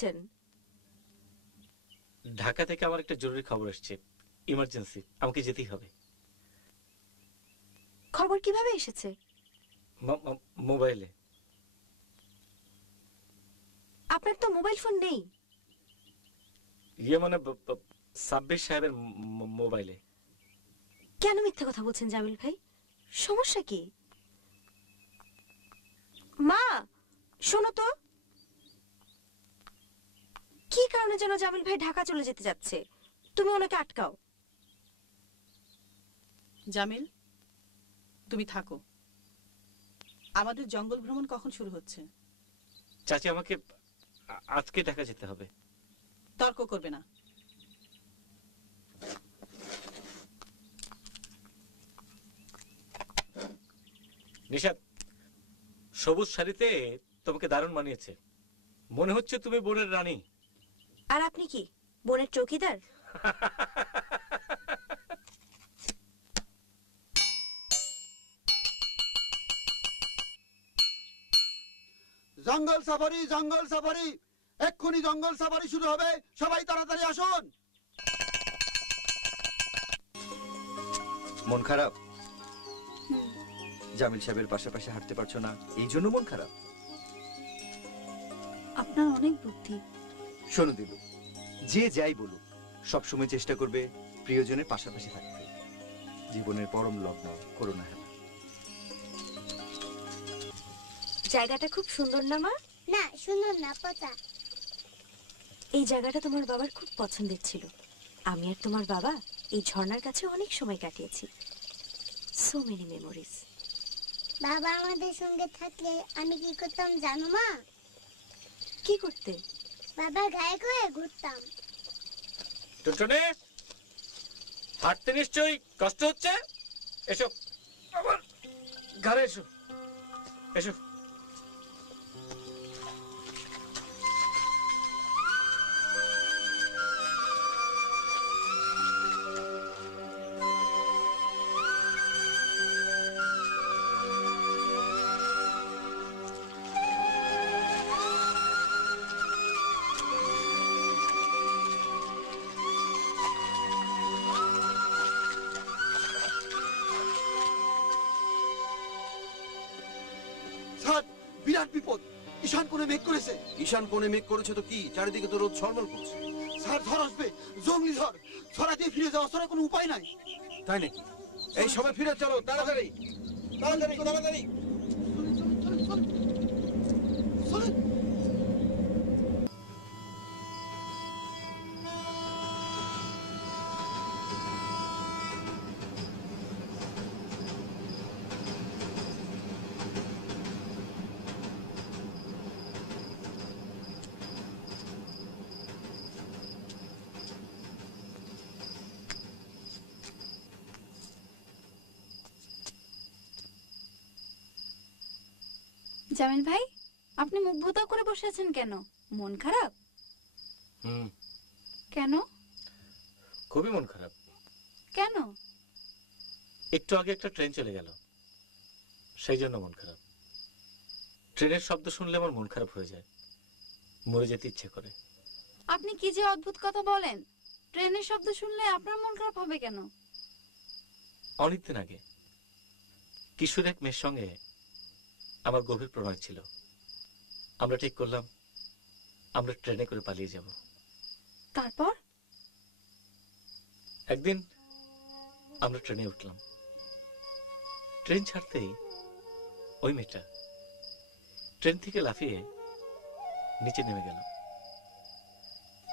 এসেছেন? ঢাকা থেকে আমার একটা জরুরি খবর এসেছে, ইমার্জেন্সি, আমাকে যেতেই হবে। খবর কিভাবে এসেছে? মোবাইলে। আপনার তো মোবাইল ফোন নেই। ইয়ে মানে সাব্বির সাহেবের মোবাইলে। কেন মিথ্যা কথা বলছেন জামিল ভাই? সমস্যা কি? মা, শোনো তো, কি কারণে যেন জামিল ভাই ঢাকা চলে যেতে যাচ্ছে, তুমি ওনাকে আটকাও। জামিল, তুমি থাকো। আমাদের জঙ্গল ভ্রমণ কখন শুরু হচ্ছে? চাচি, আমাকে আজকে ঢাকা যেতে হবে। তর্ক করবে না। নিশাত, সবুজ শাড়িতে তোমাকে দারুণ মানিয়েছে, মনে হচ্ছে তুমি বোনের রানী। আর আপনি কি বোনের চৌকিদার? জঙ্গল সাফারি, জঙ্গল সাফারি, এক্ষুনি জঙ্গল সাফারি শুরু হবে, সবাই তাড়াতাড়ি আসুন। মন খারাপ? জামিল সাহেবের পাশাপাশি হাঁটতে পারছো না, এই জন্য মন খারাপ? আপনার অনেক বুদ্ধি। শোনো দিলু, যে যাই বলুক সবসময় চেষ্টা করবে প্রিয়জনের পাশাপাশি থাকতে। জীবনের পরম লগ্ন করো না। জায়গাটা খুব সুন্দর না মা? না, সুন্দর না, পচা। এই জায়গাটা তোমার বাবার খুব পছন্দের ছিল। আমি আর তোমার বাবা এই ঝর্ণার কাছে অনেক সময় কাটিয়েছি। So many memories. বাবা আমাদের সঙ্গে থাকলে আমি কি করতাম জানো মা? কি করতে? বাবার গায়ে গায়ে ঘুরতাম। টুনটুনি, হাঁটতে নিশ্চয়ই কষ্ট হচ্ছে, এসো আমার ঘরে এসো, এসো। স্যার, বিরাট বিপদ, ঈশান কোণে মেঘ করেছে। ঈশান কোণে মেঘ করেছে তো কি, চারিদিকে তো রোদ ঝলমল করছে। স্যার, ঝড় আসবে, জঙ্গলি ঝড়। ছড়া দিয়ে ফিরে যাওয়া ছাড়া কোনো উপায় নাই। তাই নাকি? এই সবাই ফিরে চলো, তাড়াতাড়ি তাড়াতাড়ি তাড়াতাড়ি। জামিল ভাই, আপনি মুখ ভোতা করে বসে আছেন কেন? মন খারাপ? কেন? খুবই মন খারাপ। কেন? একটু আগে একটা ট্রেন চলে গেল, সেই জন্য মন খারাপ। ট্রেনের শব্দ শুনলে আমার মন খারাপ হয়ে যায়, মরে যেতে ইচ্ছে করে। আপনি কি যে অদ্ভুত কথা বলেন! ট্রেনের শব্দ শুনলে আপনার মন খারাপ হবে কেন? অনেকদিন আগে কিশোর এক মেয়ের সঙ্গে আমার গভীর প্রণয় ছিল। আমরা ঠিক করলাম আমরা ট্রেনে করে পালিয়ে যাব। তারপর? একদিন আমরা ট্রেনে উঠলাম। ট্রেন ছাড়তেই ওই মেয়েটা ট্রেন থেকে লাফিয়ে নিচে নেমে গেল।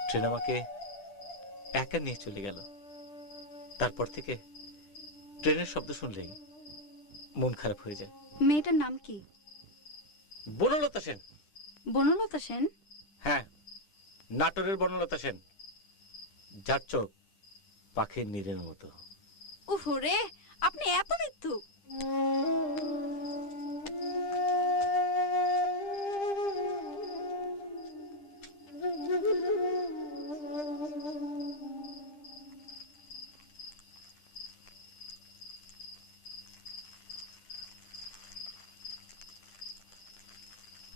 ট্রেন আমাকে একা নিয়ে চলে গেল। তারপর থেকে ট্রেনের শব্দ শুনলেই মন খারাপ হয়ে যায়। মেয়েটার নাম কি? বনলতা সেন। বনলতা সেন? হ্যাঁ, নাটোরের বনলতা সেন, যার চোখ পাখির নীরের মতো। উফরে, আপনি এত মৃত্যু!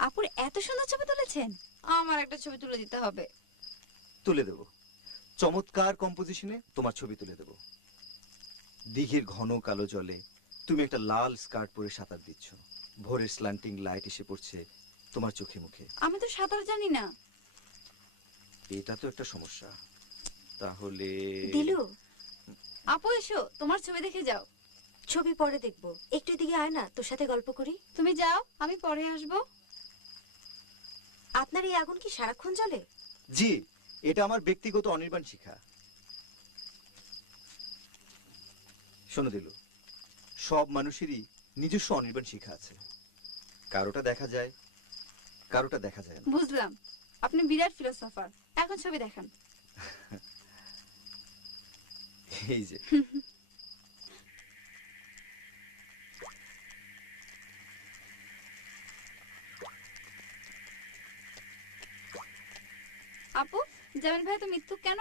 আপুর এত সুন্দর ছবি তুলেছেন। আমার একটা ছবি তুলে দিতে হবে। তুলে দেব, চমৎকার কম্পোজিশনে তোমার ছবি তুলে দেব। দিঘির ঘন কালো জলে তুমি একটা লাল স্কার্ট পরে সাঁতার দিচ্ছ, ভোরের স্ল্যান্টিং লাইট এসে পড়ছে তোমার চোখে মুখে। আমি তো সাঁতার জানি না। এটা তো একটা সমস্যা। তাহলে দিলু, আপু এসো, তোমার ছবি দেখে যাও। ছবি পরে দেখবো, একটু এদিকে আয় না, তোর সাথে গল্প করি। তুমি যাও, আমি পরে আসবো। আপনার এই আগুন কি সারাক্ষণ জ্বলে? জি, এটা আমার ব্যক্তিগত অনির্বাণ শিক্ষা। শোনো দিলু, সব মানুষেরই নিজস্ব অনির্বাণ শিক্ষা আছে। কারোটা দেখা যায়, কারোটা দেখা যায় না। বুঝলাম, আপনি বিরাট ফিলোসফার। এখন ছবি দেখান। এই যে আপু, জামিল ভাই তো মিথ্যুক কেন?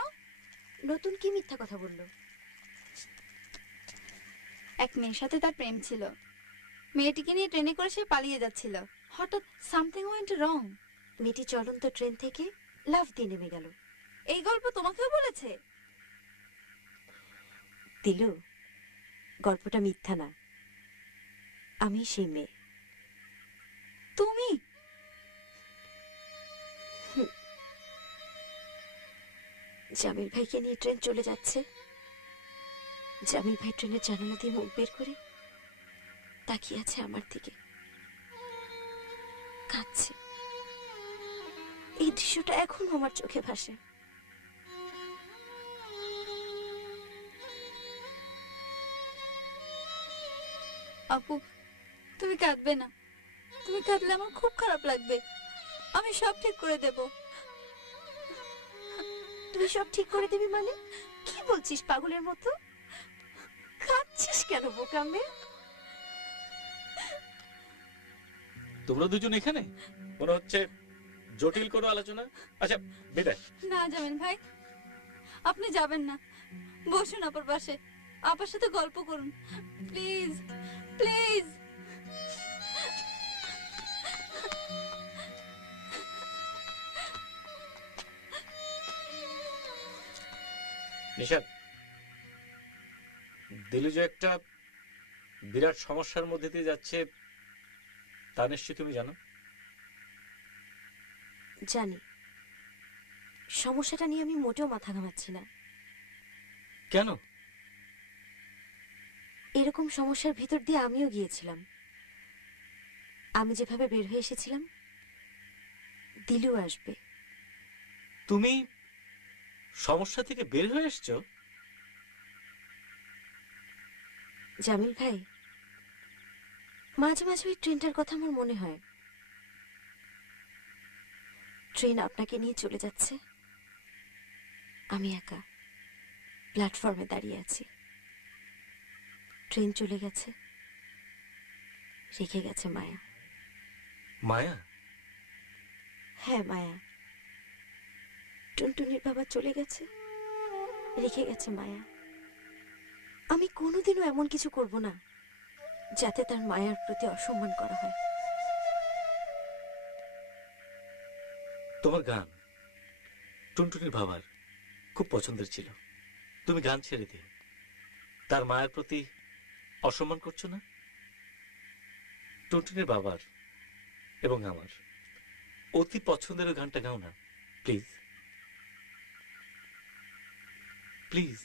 নতুন কি মিথ্যা কথা বললো? এক মেয়ের সাথে তার প্রেম ছিল। মেয়েটিকে নিয়ে ট্রেনে করে সে পালিয়ে যাচ্ছিল। হঠাৎ সামথিং ওয়েন্ট রং। মেয়েটি চলন্ত ট্রেন থেকে লাফ দিয়ে নেমে গেল। এই গল্প তোমাকেও বলেছে? দিলু, গল্পটা মিথ্যা না, আমি সেই মেয়ে। তুমি? জামিল ভাইকে নিয়ে ট্রেন চলে যাচ্ছে। জামিল ভাই ট্রেনের জানালা দিয়ে মুখ বের করে তাকিয়ে আছে আমার দিকে, কাঁদছে। এই দৃশ্যটা এখনো আমার চোখে ভাসে। আপু, তুমি কাঁদবে না। তুমি কাঁদলে আমার খুব খারাপ লাগবে। আমি সব ঠিক করে দেব। তুই সব ঠিক করে দিবি মানে? কি বলছিস পাগলের মতো? কাঁদছিস কেন বোকা মেয়ে? তোমরা দুজন এখানে? মনে হচ্ছে জটিল কোনো আলোচনা। আচ্ছা বিদায়। না জামিল ভাই, আপনি যাবেন না। বসুন আপার পাশে, আপার সাথে গল্প করুন, প্লিজ প্লিজ। নিশাদ, দিলু যে একটা বিরাট সমস্যার মধ্যে দিয়ে যাচ্ছে তা নিশ্চয়ই তুমি জানো। জানি, সমস্যাটা নিয়ে আমি মোটেও মাথা ঘামাচ্ছি না। কেন? এরকম সমস্যার ভিতর দিয়ে আমিও গিয়েছিলাম। আমি যেভাবে বের হয়ে এসেছিলাম, দিলু আসবে। তুমি সমস্যা থেকে বের হয়ে এসছো? জামিল ভাই, মাঝে মাঝে ওই ট্রেনটার কথা আমার মনে হয়। ট্রেন আপনাকে নিয়ে চলে যাচ্ছে, আমি একা প্ল্যাটফর্মে দাঁড়িয়ে আছি। ট্রেন চলে গেছে, রেখে গেছে মায়া। মায়া? হ্যাঁ মায়া। টুনটুনির বাবা চলে গেছে, রেখে গেছে মায়া। আমি কোনোদিনও এমন কিছু করব না যাতে তার মায়ার প্রতি অসম্মান করা হয়। তোমার গান টুনটুনির বাবার খুব পছন্দের ছিল। তুমি গান ছেড়ে দিয়ে তার মায়ের প্রতি অসম্মান করছো না? টুনটুনির বাবার এবং আমার অতি পছন্দের গানটা গাও না প্লিজ, প্লিজ।